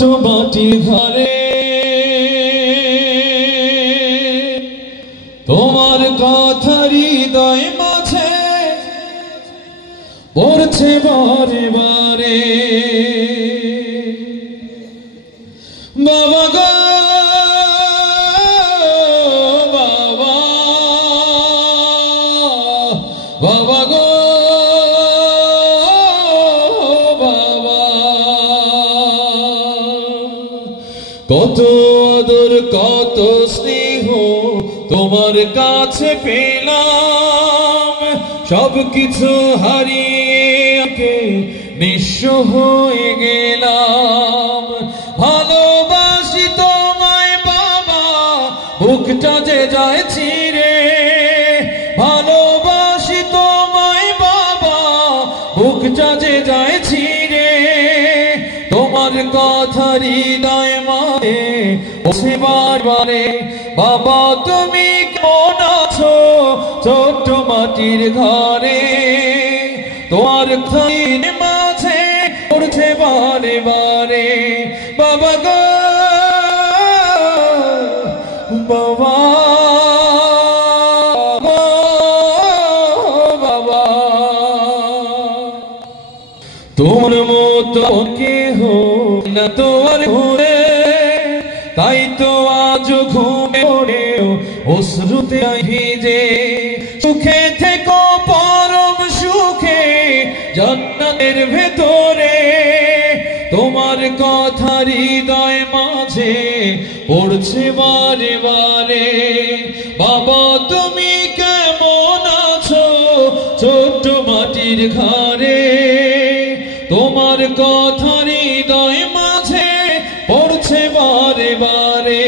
ছোট মাটি ঘরে তোমার কথা হৃদয় মাঝে পড়ছে বারে বারে। বাবা গো বাবা, বাবা গো বাবা, কত আদর কত স্নেহ তোমার কাছে পেলাম, সবকিছু হারিয়ে নিঃস্ব হয়ে গেলাম। ভালোবাসি তোমায় বাবা, বুকটা যে যায় ছিঁড়ে। ভালোবাসি তোমায় বাবা, বুকটা যে যায় ছিঁড়ে। তোমার কথা হৃদয় মানে ওসে বারে। বাবা তুমি কেমন আছো ছোট্ট মাটির ঘরে? তোমার মাঝে পড়ছে বারে বারে। বাবা গো বাবা, বাবা তোমার মতো কেহ না তোমার ঘুরে, তাই তো আজ ঘুমে পড়েও অশ্রুতে ভিজে। সুখে থেকো পরম সুখে জান্নাতের ভেতরে। তোমার কথা হৃদয় মাঝে পড়ছে বারে বারে। বাবা তুমি কেমন আছো ছোট্ট মাটির ঘরে? তোমার কথা হৃদয় মাঝে পড়ছে বারে বারে।